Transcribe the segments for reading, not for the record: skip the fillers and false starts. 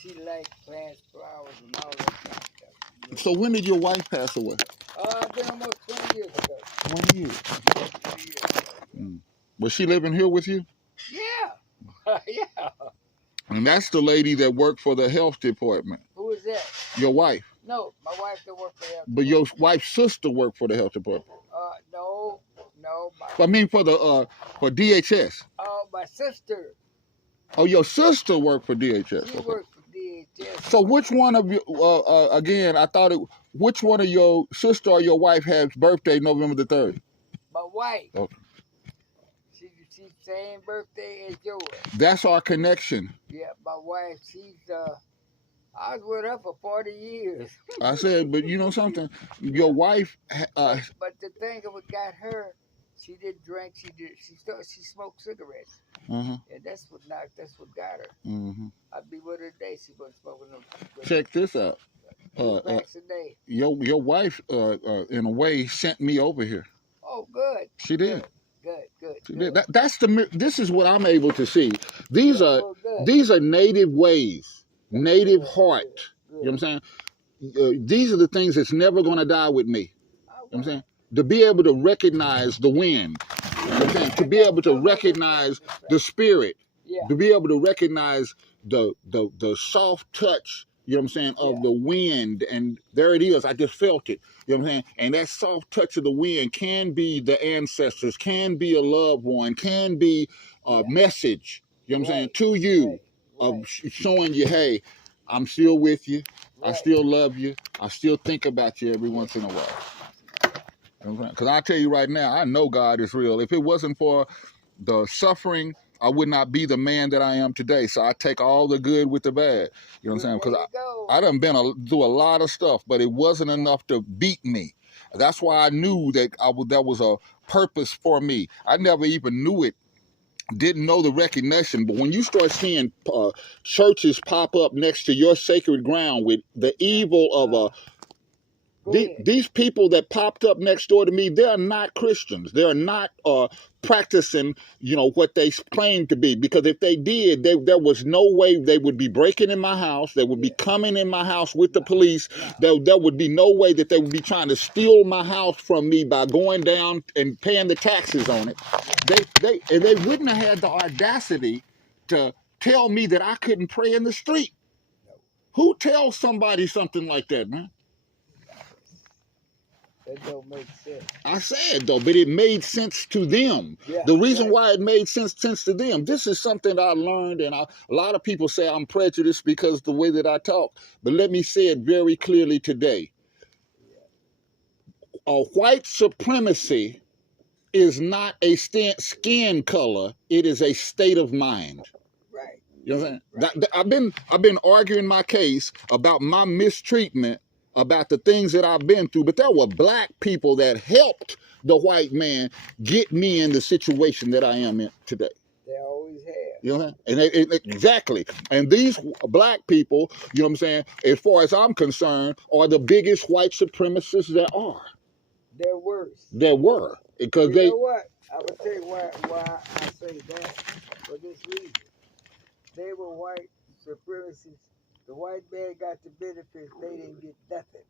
She likes plants, flowers, and all that kind of stuff. You know? So when did your wife pass away? Been almost 20 years ago. 20 years. 20 years ago. Was she living here with you? Yeah. Yeah. And that's the lady that worked for the health department. Who is that? Your wife. No, my wife don't work for the health But your wife's sister worked for the health department. No. I mean for DHS. Oh, my sister. Oh, your sister worked for DHS. She worked for DHS. So which one of you? Again, I thought it. Which one of your sister or your wife has birthday November the 3rd? My wife. Okay. She's same birthday as yours. That's our connection. Yeah, my wife. I was with her for 40 years. I said, but you know something, your wife. But the thing that got her, she didn't drink. She smoked cigarettes. And that's what got her. I'd be with her today. She wasn't smoking them. Check this out. Your wife, in a way, sent me over here. Oh, good. She did. Good. This is what I'm able to see. These are native ways, native heart. You know what I'm saying? These are the things that's never going to die with me. You know what I'm saying? To be able to recognize the wind, you know what I'm saying? To be able to recognize the spirit, to be able to recognize the soft touch, you know what I'm saying, of the wind. And there it is. I just felt it. You know what I'm saying? And that soft touch of the wind can be the ancestors, can be a loved one, can be a message, you know what I'm saying, to you, of showing you, hey, I'm still with you. I still love you. I still think about you every once in a while. Because I tell you right now, I know God is real. If it wasn't for the suffering, I would not be the man that I am today. So I take all the good with the bad. You know what I'm saying? Because I done been through a lot of stuff, but it wasn't enough to beat me. That's why I knew that that was a purpose for me. I never even knew it. Didn't know the recognition, but when you start seeing churches pop up next to your sacred ground with the evil of these people that popped up next door to me, they're not Christians. They're not practicing, what they claim to be. Because if they did, there was no way they would be breaking in my house. They would be coming in my house with the police. There would be no way that they would be trying to steal my house from me by going down and paying the taxes on it. They wouldn't have had the audacity to tell me that I couldn't pray in the street. Who tells somebody something like that, man? That don't make sense. I said, though, but it made sense to them. The reason why it made sense to them, this is something I learned, and a lot of people say I'm prejudiced because of the way that I talk. But let me say it very clearly today. White supremacy is not a skin color. It is a state of mind. Right. You know what I'm saying? I've been arguing my case about my mistreatment, about the things that I've been through, but there were black people that helped the white man get me in the situation that I am in today. They always have. You know what I'm saying? And exactly. And these black people, you know what I'm saying, as far as I'm concerned, are the biggest white supremacists there are. They're worse. There were. Because you know what? I will tell you why I say that. For this reason. They were white supremacists. The white man got the benefits. They didn't get nothing.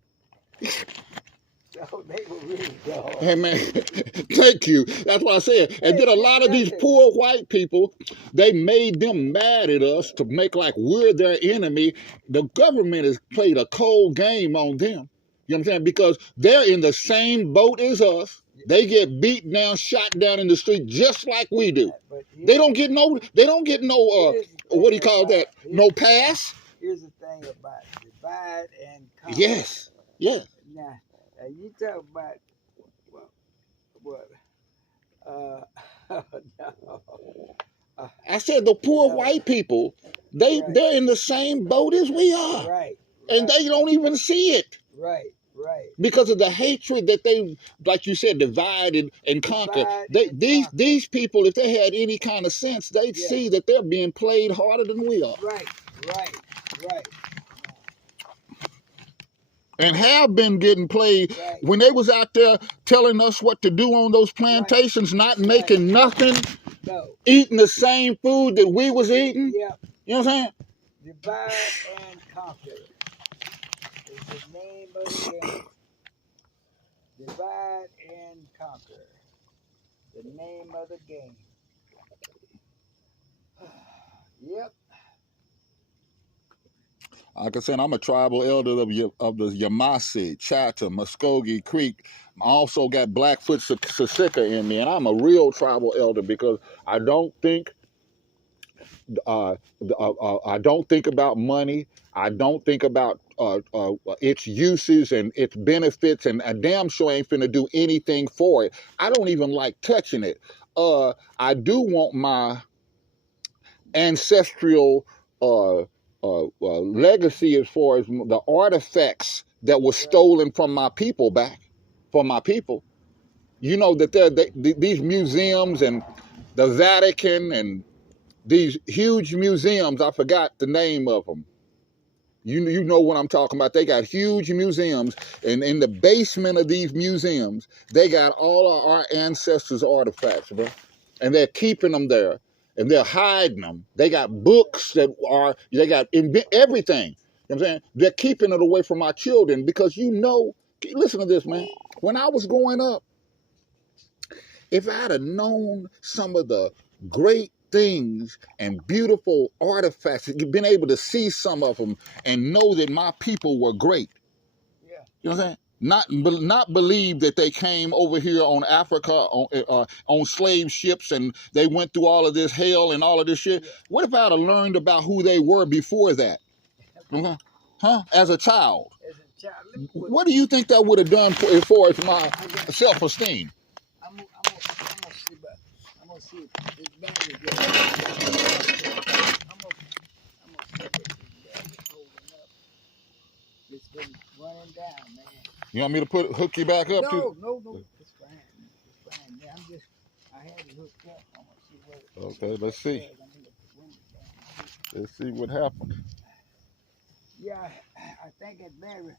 So they were really dumb. Hey, man, thank you. That's what I said. And then a lot of these poor white people, they made them mad at us to make like we're their enemy. The government has played a cold game on them. You know what I'm saying? Because they're in the same boat as us. They get beat down, shot down in the street just like we do. They don't get no what do you call that? No pass? Here's the thing about divide and conquer. Yes. Yeah. Now, you talk about what? No. I said the poor white people, they're in the same boat as we are. Right. And they don't even see it. Right. Because of the hatred that they, like you said, divide and conquer. These people, if they had any kind of sense, they'd see that they're being played harder than we are. Right. And have been getting played when they was out there telling us what to do on those plantations, not making nothing, eating the same food that we was eating. Yeah. You know what I'm saying? Divide and conquer is the name of the game. Divide and conquer. The name of the game. Yep. Like I said, I'm a tribal elder of the Yamasee, Chatham, Muskogee Creek. I also got Blackfoot Siksika in me, and I'm a real tribal elder because I don't think I don't think about money. I don't think about its uses and its benefits, and I damn sure ain't finna do anything for it. I don't even like touching it. I do want my ancestral legacy as far as the artifacts that were stolen from my people back, from my people. You know that these museums and the Vatican and these huge museums, I forgot the name of them. You know what I'm talking about. They got huge museums, and in the basement of these museums, they got all of our ancestors' artifacts, bro. And they're keeping them there, and they're hiding them. They got books they got everything. You know what I'm saying? They're keeping it away from our children because listen to this, man. When I was growing up, if I'd have known some of the great things and beautiful artifacts, been able to see some of them and know that my people were great. Yeah. You know what I'm saying? Not believe that they came over here on Africa on slave ships and they went through all of this hell and all of this shit. Yeah. What if I'd have learned about who they were before that? Okay. Huh? As a child. As a child. What do you think that would have done as far as my self-esteem? I'm gonna see, but I'm gonna see if this battery gets. I'm gonna see if this battery holding up. It's been running down, man. You want me to hook you back up too? No. It's fine. It's fine. Yeah, I had it hooked up. I'm gonna see what. Okay, let's see. Let's see what happened. Yeah, I think that battery.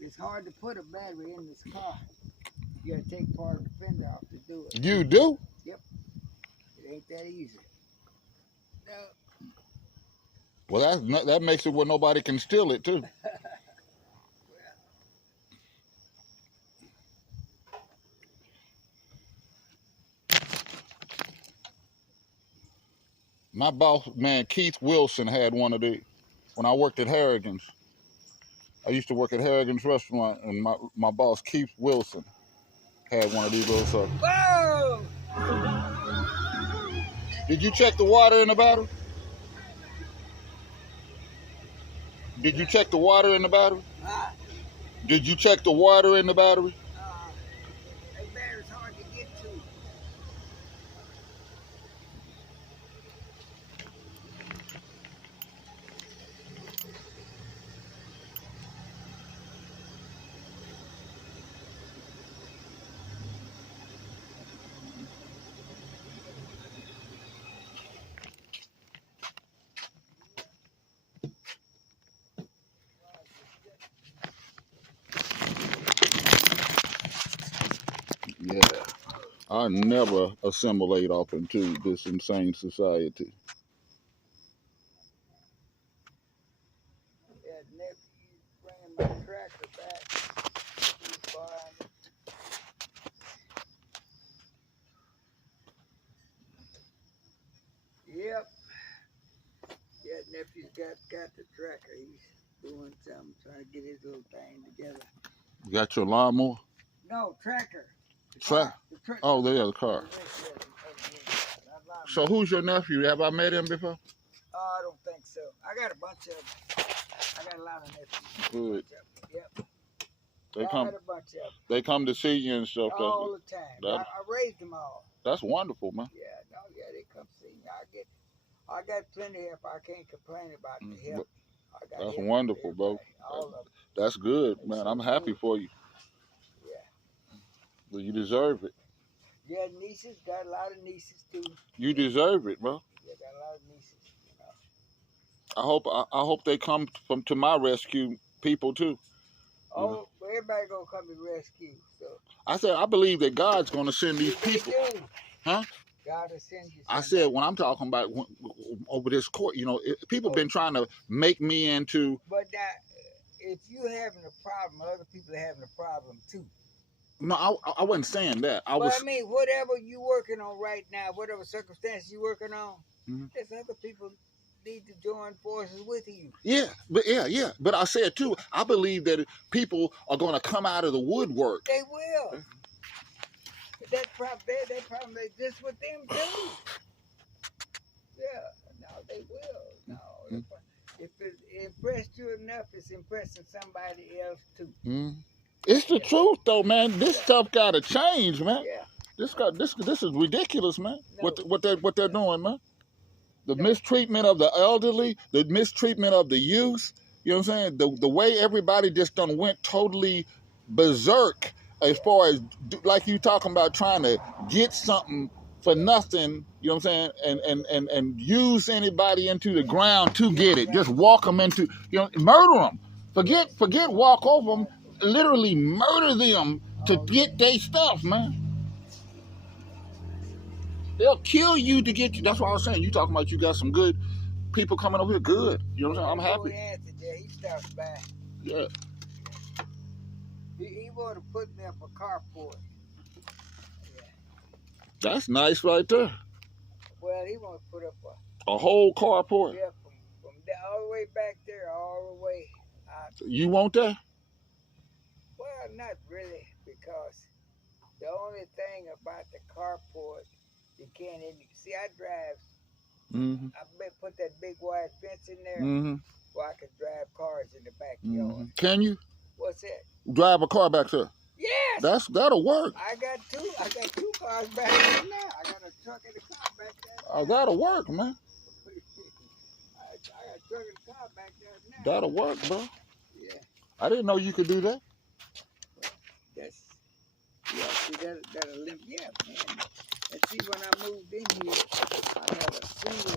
It's hard to put a battery in this car. You gotta take part of the fender off to do it. You do? Yep. It ain't that easy. No. Well, that makes it where nobody can steal it too. My boss, man, Keith Wilson had one of these when I worked at Harrigan's. I used to work at Harrigan's restaurant, and my boss, Keith Wilson, had one of these little suckers. Whoa! Did you check the water in the battery? Did you check the water in the battery? Did you check the water in the battery? That battery's hard to get to. Yeah. I never assimilate off into this insane society. Yeah, nephew bringing my tractor back. He's buying it. Yep. Yeah, nephew's got the tracker. He's doing something, trying to get his little thing together. You got your lawnmower? No, tracker. Oh, there's the car. So who's your nephew? Have I met him before? I don't think so. I got a bunch of them. I got a lot of nephews. Good. Yep. They I come. got a bunch of them. They come to see you and stuff. All the time. I raised them all. That's wonderful, man. Yeah, they come see me. I got plenty of help. I can't complain about the help. That's wonderful, bro. All of them. That's good, man. I'm happy for you. Yeah. Well, you deserve it. Yeah, nieces. Got a lot of nieces too. You deserve it, bro. Yeah, got a lot of nieces. You know. I hope they come to my rescue, people too. Oh, everybody gonna come and rescue. So I said I believe that God's gonna send these people. They do. Huh? God will send you I somebody. said when I'm talking about over this court, people been trying to make me into. But that, if you having a problem, other people are having a problem too. No, I wasn't saying that. I mean, whatever you working on right now, whatever circumstances you working on, there's other people need to join forces with you. Yeah, but I said too, I believe that people are going to come out of the woodwork. They will. That problem, just with them too. Yeah, no, they will. No, if it impressed you enough, it's impressing somebody else too. It's the truth though, man. This stuff gotta change, man. Yeah. This is ridiculous, man. No. What they're doing, man. The mistreatment of the elderly, the mistreatment of the youth. You know what I'm saying? The way everybody just done went totally berserk as far as like you talking about trying to get something for nothing. You know what I'm saying? And use anybody into the ground to get it. Just walk them into, murder them. Forget walk over them. Literally murder them to get their stuff, man. They'll kill you to get you. That's what I was saying. You talking about you got some good people coming over here. Good. You know what I'm saying? I'm happy. He stopped by. Yeah. He wanted to put me up a carport. Yeah. That's nice right there. Well, he want to put up a whole carport. Yeah, from all the way back there, all the way out. You want that? Well, not really, because the only thing about the carport, you can't see. I drive. I put that big wide fence in there, where I could drive cars in the backyard. Can you? What's that? Drive a car back there. Yes. That'll work. I got two cars back there now. I got a truck and a car back there. Oh, that'll work, man. I got a truck and a car back there now. That'll work, bro. Yeah. I didn't know you could do that. See that'll limp. Yeah, man. And see, when I moved in here, I had a single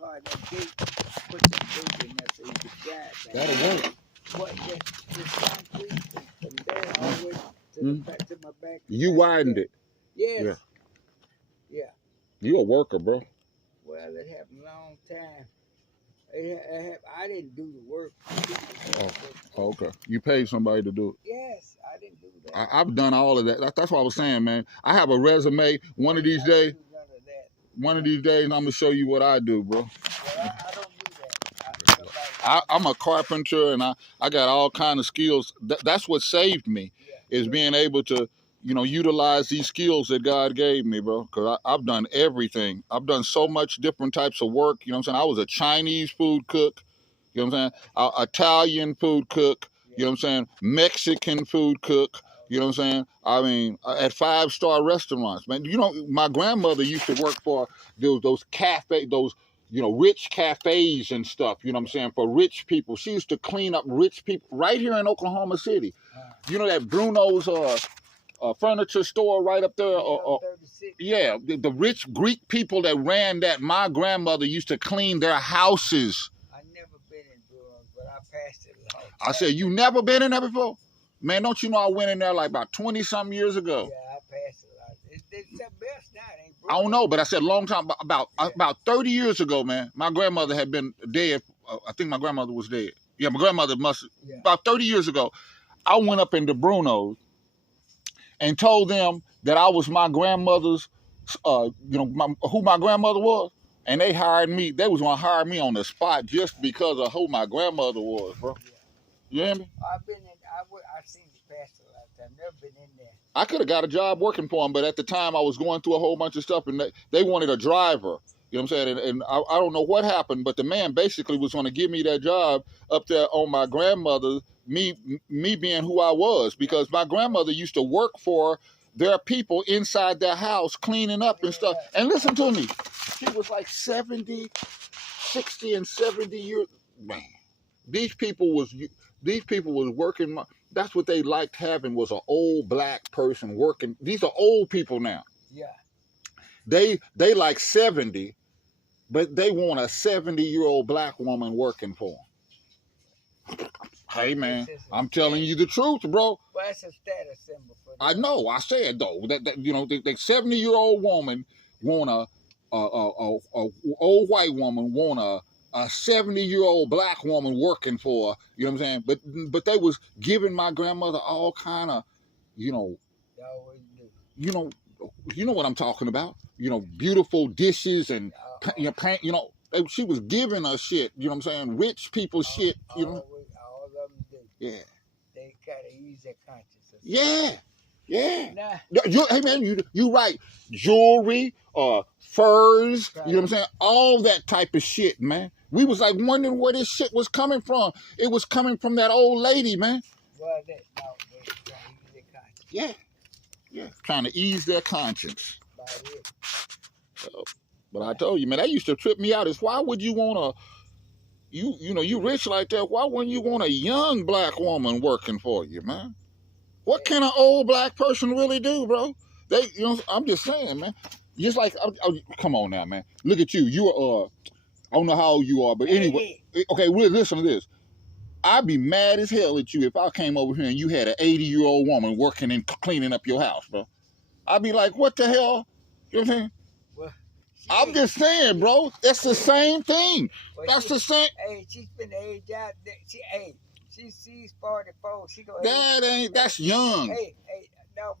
car. That gate, put that gate in there so you could drive. That'll work. But this concrete from there all the way to my back. You widened it. Yes. Yeah. You a worker, bro. Well, it happened a long time. I didn't do the work. Oh, okay. You paid somebody to do it. Yes, I didn't do that. I've done all of that. That's what I was saying, man. I have a resume. One of these days, I'm gonna show you what I do, bro. Well, I don't do that. I'm a carpenter, and I got all kind of skills. That's what saved me, is being able to, utilize these skills that God gave me, bro. Because I've done everything. I've done so much different types of work. You know what I'm saying? I was a Chinese food cook. You know what I'm saying? Italian food cook. You know what I'm saying? Mexican food cook. You know what I'm saying? I mean, at 5-star restaurants, man. My grandmother used to work for those cafes, those rich cafes and stuff. You know what I'm saying? For rich people, she used to clean up rich people right here in Oklahoma City. You know that Bruno's furniture store right up there. Yeah, the rich Greek people that ran that. My grandmother used to clean their houses. I never been in Bruno's, but I passed it a long time. I said, you never been in there before? Man, don't you know I went in there like about 20-something years ago? Yeah, I passed it a lot. It's the best now. It ain't I don't know, but I said a long time, about 30 years ago, man. My grandmother had been dead. I think my grandmother was dead. Yeah, my grandmother about 30 years ago. I went up into Bruno's and told them that I was my grandmother's, who my grandmother was. And they hired me. They was going to hire me on the spot just because of who my grandmother was, bro. You hear me? I've seen you pass it a lot of times. Never been in there. I could have got a job working for them, but at the time I was going through a whole bunch of stuff, and they wanted a driver. You know what I'm saying? And I don't know what happened, but the man basically was going to give me that job up there on my grandmother, me being who I was, because my grandmother used to work for their people inside their house, cleaning up and stuff. And listen to me. She was like 60 and 70 years. Man, these people was working. That's what they liked having, was an old black person working. These are old people now. Yeah. They like 70, but they want a 70-year-old black woman working for them. Hey, man, It's just a I'm telling status- you the truth, bro. Well, it's a status symbol for them. I know. I said though that you know the 70-year-old woman want a old white woman want a 70-year-old black woman working for her, you know what I'm saying? But they was giving my grandmother all kind of, you know, They always do. you know what I'm talking about. You know, beautiful dishes and paint. You know, she was giving us shit. You know what I'm saying? Rich people shit. You know. All of them do. Yeah. They kind of ease their conscience. Yeah. Yeah. Nah. Hey man, you right. Jewelry, furs, Right. you know what I'm saying? All that type of shit, man. We was like wondering where this shit was coming from. It was coming from that old lady, man. Well, they try to ease their conscience. Yeah. Yeah. Trying to ease their conscience. About it. But I told you, man, that used to trip me out. Is why would you want you know, you rich like that, why wouldn't you want a young black woman working for you, man? What can an old black person really do, bro? You know, I'm just saying, man. Just like, come on now, man. Look at you. You are, I don't know how old you are, but anyway. Okay, well, listen to this. I'd be mad as hell at you if I came over here and you had an 80-year-old woman working and cleaning up your house, bro. I'd be like, what the hell? You know what I'm saying? Well, I'm just saying, bro. That's the same thing. That's the same. Hey, she's been age out. She's 44. She go. That's young. Hey, no,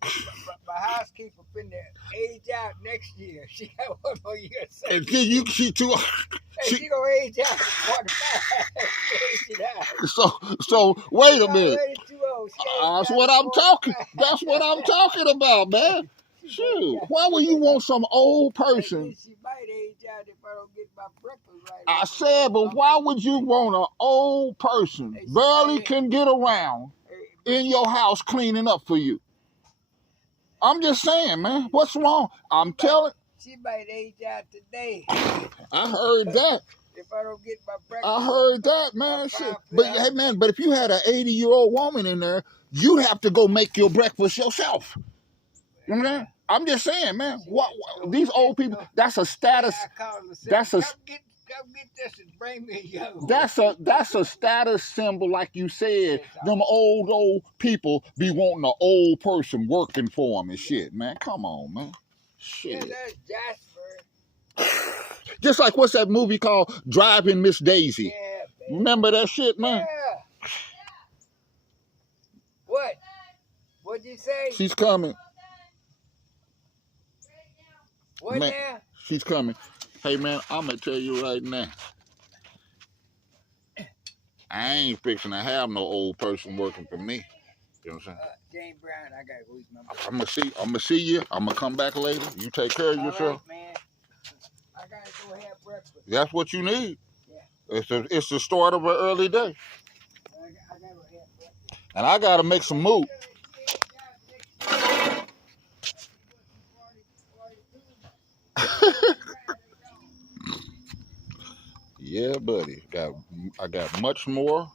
my housekeeper been there age out next year. She got 1 more year. And she too. She gonna age out at 45. She aged out. So wait a minute. Already too old. That's what I'm talking. That's what I'm talking about, man. Shoot, why would you want some old person? She might age out if I don't get my breakfast right. I said, but why would you want an old person barely can get around in your house cleaning up for you? I'm just saying, man. What's wrong? I'm telling. She might age out today. I heard that. If I don't get my breakfast. I heard that, man. Shit. But hey, man. But if you had an 80-year-old woman in there, you'd have to go make your breakfast yourself. You know what I mean? I'm just saying, man. What these old people? That's a status. That's a. Come get this and bring me a yo. That's a status symbol, like you said. Them old people be wanting an old person working for them and shit, man. Come on, man. Shit. Yeah, that's Jasper. Just like what's that movie called Driving Miss Daisy? Yeah, baby. Remember that shit, man? Yeah. What? What'd you say? She's coming. What man, now? She's coming. Hey, man, I'm going to tell you right now. I ain't fixing to have no old person working for me. You know what I'm saying? Jane Brown, I got to lose my number. I'm gonna see you. I'm going to come back later. You take care of yourself. Right, man. I got to go have breakfast. That's what you need. Yeah. It's the start of an early day. I got to go have breakfast. And I got to make some move. Yeah, buddy. I got much more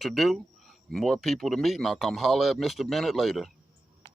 to do, more people to meet, and I'll come holler at Mr. Bennett later.